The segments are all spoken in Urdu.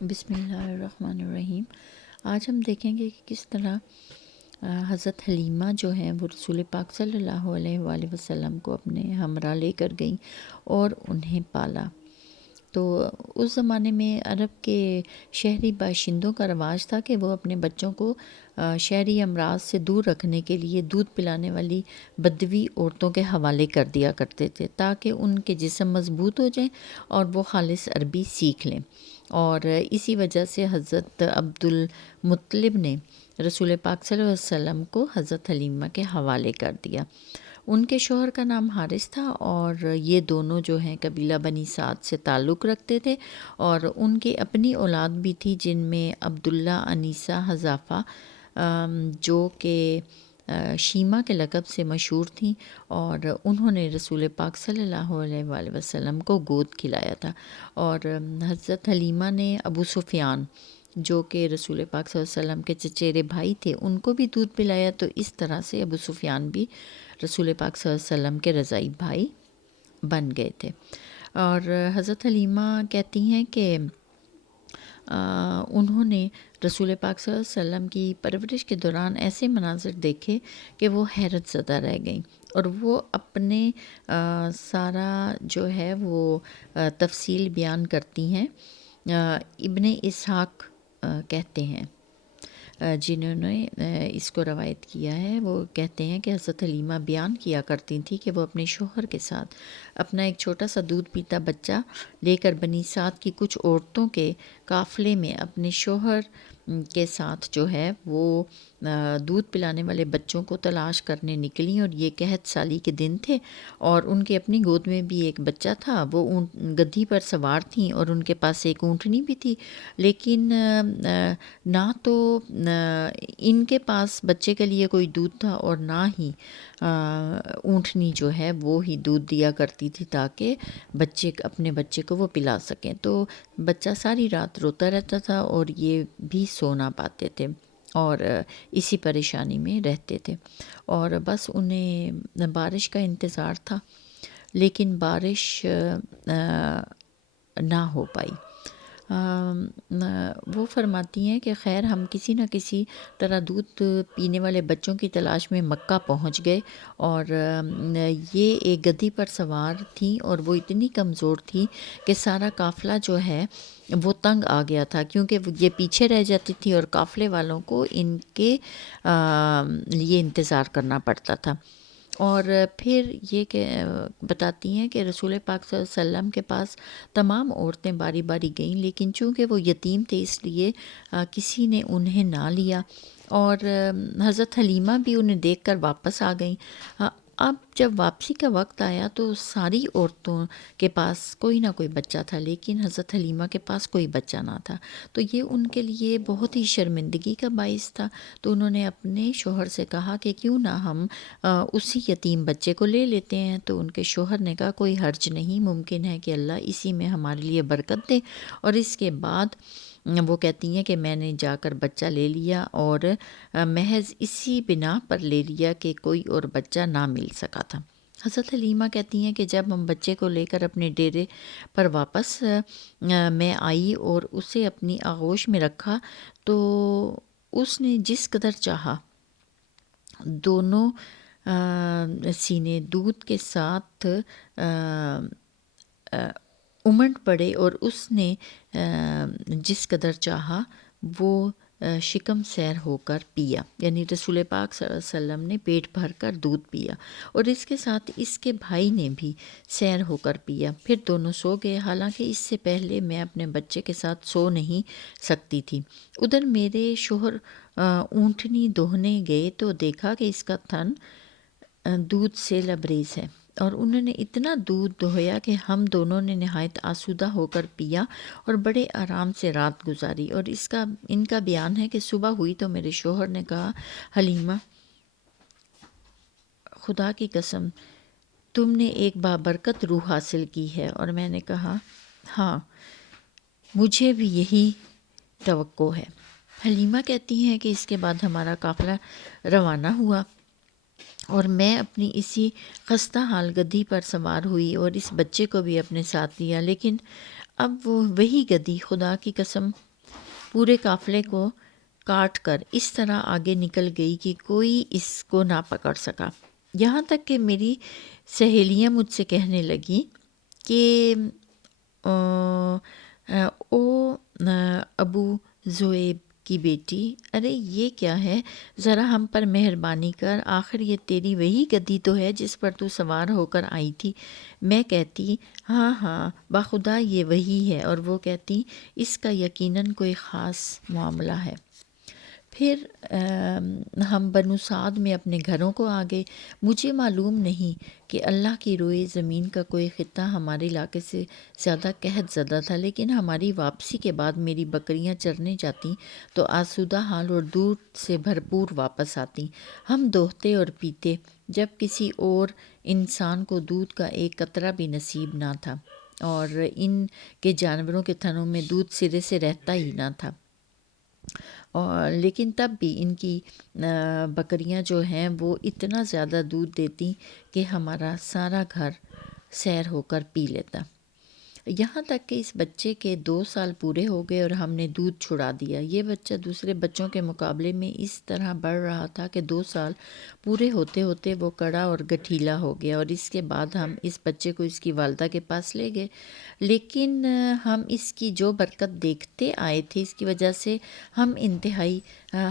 بسم اللہ الرحمن الرحیم۔ آج ہم دیکھیں گے کہ کس طرح حضرت حلیمہ جو ہیں وہ رسول پاک صلی اللہ علیہ وآلہ وسلم کو اپنے ہمراہ لے کر گئیں اور انہیں پالا۔ تو اس زمانے میں عرب کے شہری باشندوں کا رواج تھا کہ وہ اپنے بچوں کو شہری امراض سے دور رکھنے کے لیے دودھ پلانے والی بدوی عورتوں کے حوالے کر دیا کرتے تھے تاکہ ان کے جسم مضبوط ہو جائیں اور وہ خالص عربی سیکھ لیں۔ اور اسی وجہ سے حضرت عبد المطلب نے رسول پاک صلی اللہ علیہ وسلم کو حضرت حلیمہ کے حوالے کر دیا۔ ان کے شوہر کا نام حارث تھا اور یہ دونوں جو ہیں قبیلہ بنی سعد سے تعلق رکھتے تھے، اور ان کی اپنی اولاد بھی تھی جن میں عبداللہ، انیسہ، حذافہ جو کہ شیمہ کے لقب سے مشہور تھیں، اور انہوں نے رسول پاک صلی اللہ علیہ وآلہ وسلم کو گود کھلایا تھا۔ اور حضرت حلیمہ نے ابو سفیان جو کہ رسول پاک صلی اللہ علیہ وسلم کے چچیرے بھائی تھے ان کو بھی دودھ پلایا، تو اس طرح سے ابو سفیان بھی رسول پاک صلی اللہ علیہ وسلم کے رضاعی بھائی بن گئے تھے۔ اور حضرت حلیمہ کہتی ہیں کہ انہوں نے رسول پاک صلی اللہ علیہ وسلم کی پرورش کے دوران ایسے مناظر دیکھے کہ وہ حیرت زدہ رہ گئیں، اور وہ اپنے سارا جو ہے وہ تفصیل بیان کرتی ہیں۔ ابن اسحاق کہتے ہیں جنہوں نے اس کو روایت کیا ہے، وہ کہتے ہیں کہ حضرت حلیمہ بیان کیا کرتی تھی کہ وہ اپنے شوہر کے ساتھ اپنا ایک چھوٹا سا دودھ پیتا بچہ لے کر بنی سعد کی کچھ عورتوں کے قافلے میں اپنے شوہر کے ساتھ جو ہے وہ دودھ پلانے والے بچوں کو تلاش کرنے نکلیں، اور یہ قحط سالی کے دن تھے اور ان کے اپنی گود میں بھی ایک بچہ تھا۔ وہ گدھی پر سوار تھیں اور ان کے پاس ایک اونٹنی بھی تھی، لیکن نہ تو ان کے پاس بچے کے لیے کوئی دودھ تھا اور نہ ہی اونٹنی جو ہے وہ ہی دودھ دیا کرتی تھی تاکہ اپنے بچے کو وہ پلا سکیں۔ تو بچہ ساری رات روتا رہتا تھا اور یہ بھی سو نہ پاتے تھے اور اسی پریشانی میں رہتے تھے، اور بس انہیں بارش کا انتظار تھا، لیکن بارش نہ ہو پائی۔ وہ فرماتی ہیں کہ خیر ہم کسی نہ کسی طرح دودھ پینے والے بچوں کی تلاش میں مکہ پہنچ گئے، اور یہ ایک گدھی پر سوار تھیں اور وہ اتنی کمزور تھی کہ سارا قافلہ جو ہے وہ تنگ آ گیا تھا، کیونکہ یہ پیچھے رہ جاتی تھی اور قافلے والوں کو ان کے لیے انتظار کرنا پڑتا تھا۔ اور پھر یہ کہ بتاتی ہیں کہ رسول پاک صلی اللہ علیہ وسلم کے پاس تمام عورتیں باری باری گئیں، لیکن چونکہ وہ یتیم تھے اس لیے کسی نے انہیں نہ لیا، اور حضرت حلیمہ بھی انہیں دیکھ کر واپس آ گئیں۔ اب جب واپسی کا وقت آیا تو ساری عورتوں کے پاس کوئی نہ کوئی بچہ تھا، لیکن حضرت حلیمہ کے پاس کوئی بچہ نہ تھا، تو یہ ان کے لیے بہت ہی شرمندگی کا باعث تھا۔ تو انہوں نے اپنے شوہر سے کہا کہ کیوں نہ ہم اسی یتیم بچے کو لے لیتے ہیں، تو ان کے شوہر نے کہا کوئی حرج نہیں، ممکن ہے کہ اللہ اسی میں ہمارے لیے برکت دے۔ اور اس کے بعد وہ کہتی ہیں کہ میں نے جا کر بچہ لے لیا، اور محض اسی بنا پر لے لیا کہ کوئی اور بچہ نہ مل سکا تھا۔ حضرت حلیمہ کہتی ہیں کہ جب ہم بچے کو لے کر اپنے ڈیرے پر واپس میں آئی اور اسے اپنی آغوش میں رکھا تو اس نے جس قدر چاہا دونوں سینے دودھ کے ساتھ امنڈ پڑے، اور اس نے جس قدر چاہا وہ شکم سیر ہو کر پیا، یعنی رسول پاک صلی اللہ علیہ وسلم نے پیٹ بھر کر دودھ پیا، اور اس کے ساتھ اس کے بھائی نے بھی سیر ہو کر پیا۔ پھر دونوں سو گئے، حالانکہ اس سے پہلے میں اپنے بچے کے ساتھ سو نہیں سکتی تھی۔ ادھر میرے شوہر اونٹنی دوہنے گئے تو دیکھا کہ اس کا تھن دودھ سے لبریز ہے، اور انہوں نے اتنا دودھ دوہیا کہ ہم دونوں نے نہایت آسودہ ہو کر پیا اور بڑے آرام سے رات گزاری۔ اور ان کا بیان ہے کہ صبح ہوئی تو میرے شوہر نے کہا حلیمہ خدا کی قسم تم نے ایک بابرکت روح حاصل کی ہے، اور میں نے کہا ہاں مجھے بھی یہی توقع ہے۔ حلیمہ کہتی ہیں کہ اس کے بعد ہمارا قافلہ روانہ ہوا اور میں اپنی اسی خستہ حال گدھی پر سوار ہوئی اور اس بچے کو بھی اپنے ساتھ لیا، لیکن اب وہ وہی گدھی خدا کی قسم پورے قافلے کو کاٹ کر اس طرح آگے نکل گئی کہ کوئی اس کو نہ پکڑ سکا۔ یہاں تک کہ میری سہیلیاں مجھ سے کہنے لگیں کہ او ابو زویب کی بیٹی، ارے یہ کیا ہے، ذرا ہم پر مہربانی کر، آخر یہ تیری وہی گدی تو ہے جس پر تو سوار ہو کر آئی تھی۔ میں کہتی ہاں ہاں بخدا یہ وہی ہے، اور وہ کہتی اس کا یقیناً کوئی خاص معاملہ ہے۔ پھر ہم بنو سعد میں اپنے گھروں کو آ گئے۔ مجھے معلوم نہیں کہ اللہ کی روئے زمین کا کوئی خطہ ہمارے علاقے سے زیادہ قحط زدہ تھا، لیکن ہماری واپسی کے بعد میری بکریاں چرنے جاتیں تو آسودہ حال اور دودھ سے بھرپور واپس آتیں۔ ہم دوہتے اور پیتے جب کسی اور انسان کو دودھ کا ایک قطرہ بھی نصیب نہ تھا، اور ان کے جانوروں کے تھنوں میں دودھ سرے سے رہتا ہی نہ تھا، اور لیکن تب بھی ان کی بکریاں جو ہیں وہ اتنا زیادہ دودھ دیتی کہ ہمارا سارا گھر سیر ہو کر پی لیتا۔ یہاں تک کہ اس بچے کے 2 سال پورے ہو گئے اور ہم نے دودھ چھڑا دیا۔ یہ بچہ دوسرے بچوں کے مقابلے میں اس طرح بڑھ رہا تھا کہ 2 سال پورے ہوتے ہوتے وہ کڑا اور گٹھیلا ہو گیا، اور اس کے بعد ہم اس بچے کو اس کی والدہ کے پاس لے گئے۔ لیکن ہم اس کی جو برکت دیکھتے آئے تھے، اس کی وجہ سے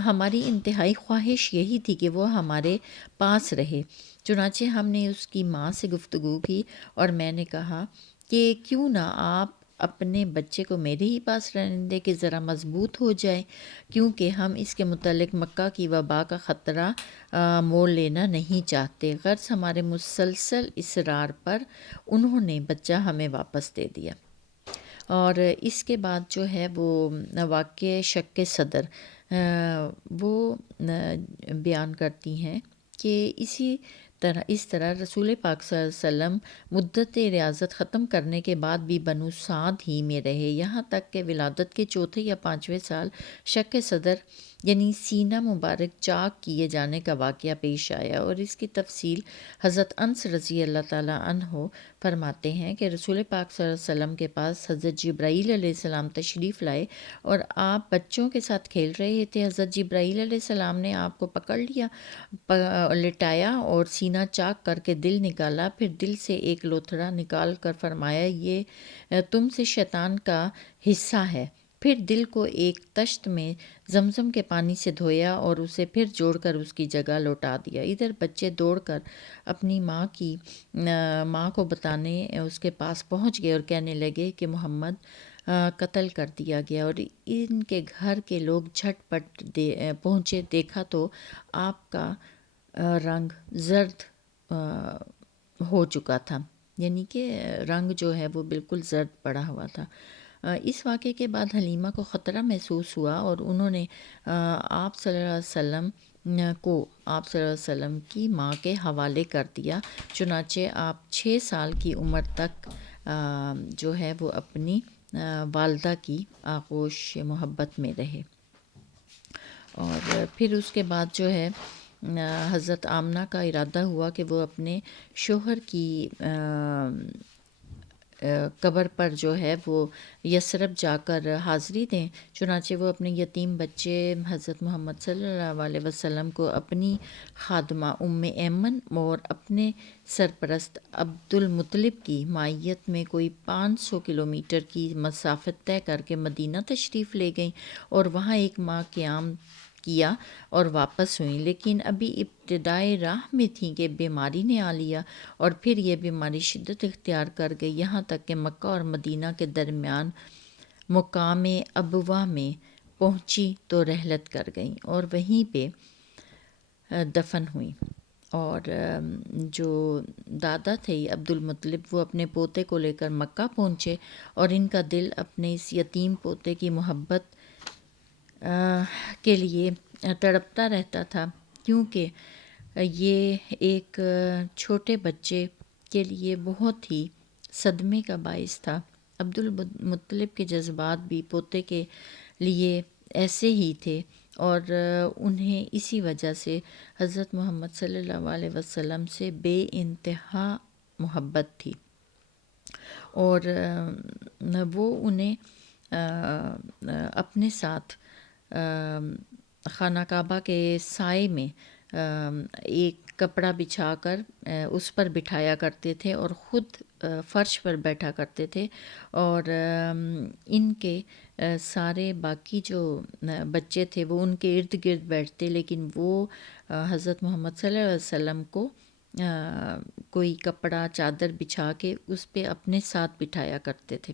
ہماری انتہائی خواہش یہی تھی کہ وہ ہمارے پاس رہے۔ چنانچہ ہم نے اس کی ماں سے گفتگو کی اور میں نے کہا کہ کیوں نہ آپ اپنے بچے کو میرے ہی پاس رہنے دیں کہ ذرا مضبوط ہو جائے، کیونکہ ہم اس کے متعلق مکہ کی وبا کا خطرہ مول لینا نہیں چاہتے۔ غرض ہمارے مسلسل اصرار پر انہوں نے بچہ ہمیں واپس دے دیا۔ اور اس کے بعد جو ہے وہ واقع شق صدر وہ بیان کرتی ہیں کہ اس طرح رسول پاک صلی اللہ علیہ وسلم مدت ریاضت ختم کرنے کے بعد بھی بنو سعد ہی میں رہے، یہاں تک کہ ولادت کے 4 یا 5ویں سال شق صدر یعنی سینہ مبارک چاک کیے جانے کا واقعہ پیش آیا، اور اس کی تفصیل حضرت انس رضی اللہ تعالیٰ عنہ فرماتے ہیں کہ رسول پاک صلی اللہ علیہ وسلم کے پاس حضرت جبرائیل علیہ السلام تشریف لائے اور آپ بچوں کے ساتھ کھیل رہے تھے۔ حضرت جبرائیل علیہ السلام نے آپ کو پکڑ لیا، لٹایا اور سینہ چاک کر کے دل نکالا، پھر دل سے ایک لوتھڑا نکال کر فرمایا یہ تم سے شیطان کا حصہ ہے۔ پھر دل کو ایک تشت میں زمزم کے پانی سے دھویا اور اسے پھر جوڑ کر اس کی جگہ لوٹا دیا۔ ادھر بچے دوڑ کر اپنی ماں کو بتانے اس کے پاس پہنچ گئے اور کہنے لگے کہ محمد قتل کر دیا گیا، اور ان کے گھر کے لوگ جھٹ پٹ پہنچے، دیکھا تو آپ کا رنگ زرد ہو چکا تھا، یعنی کہ رنگ جو ہے وہ بالکل زرد پڑا ہوا تھا۔ اس واقعے کے بعد حلیمہ کو خطرہ محسوس ہوا اور انہوں نے آپ صلی اللہ علیہ وسلم کو آپ صلی اللہ علیہ وسلم کی ماں کے حوالے کر دیا۔ چنانچہ آپ 6 سال کی عمر تک جو ہے وہ اپنی والدہ کی آغوش محبت میں رہے، اور پھر اس کے بعد جو ہے حضرت آمنہ کا ارادہ ہوا کہ وہ اپنے شوہر کی قبر پر جو ہے وہ یثرب جا کر حاضری دیں۔ چنانچہ وہ اپنے یتیم بچے حضرت محمد صلی اللہ علیہ وسلم کو اپنی خادمہ ام ایمن اور اپنے سرپرست عبد المطلب کی معیت میں کوئی 500 کلومیٹر کی مسافت طے کر کے مدینہ تشریف لے گئیں اور وہاں ایک ماہ قیام کیا اور واپس ہوئیں، لیکن ابھی ابتدائے راہ میں تھیں کہ بیماری نے آ لیا، اور پھر یہ بیماری شدت اختیار کر گئی، یہاں تک کہ مکہ اور مدینہ کے درمیان مقام ابواء میں پہنچی تو رحلت کر گئیں اور وہیں پہ دفن ہوئیں۔ اور جو دادا تھے عبد المطلب، وہ اپنے پوتے کو لے کر مکہ پہنچے، اور ان کا دل اپنے اس یتیم پوتے کی محبت کے لیے تڑپتا رہتا تھا، کیونکہ یہ ایک چھوٹے بچے کے لیے بہت ہی صدمے کا باعث تھا۔ عبد المطلب کے جذبات بھی پوتے کے لیے ایسے ہی تھے، اور انہیں اسی وجہ سے حضرت محمد صلی اللہ علیہ وسلم سے بے انتہا محبت تھی، اور وہ انہیں اپنے ساتھ خانہ کعبہ کے سائے میں ایک کپڑا بچھا کر اس پر بٹھایا کرتے تھے اور خود فرش پر بیٹھا کرتے تھے، اور ان کے سارے باقی جو بچے تھے وہ ان کے ارد گرد بیٹھتے، لیکن وہ حضرت محمد صلی اللہ علیہ وسلم کو کوئی کپڑا چادر بچھا کے اس پہ اپنے ساتھ بٹھایا کرتے تھے۔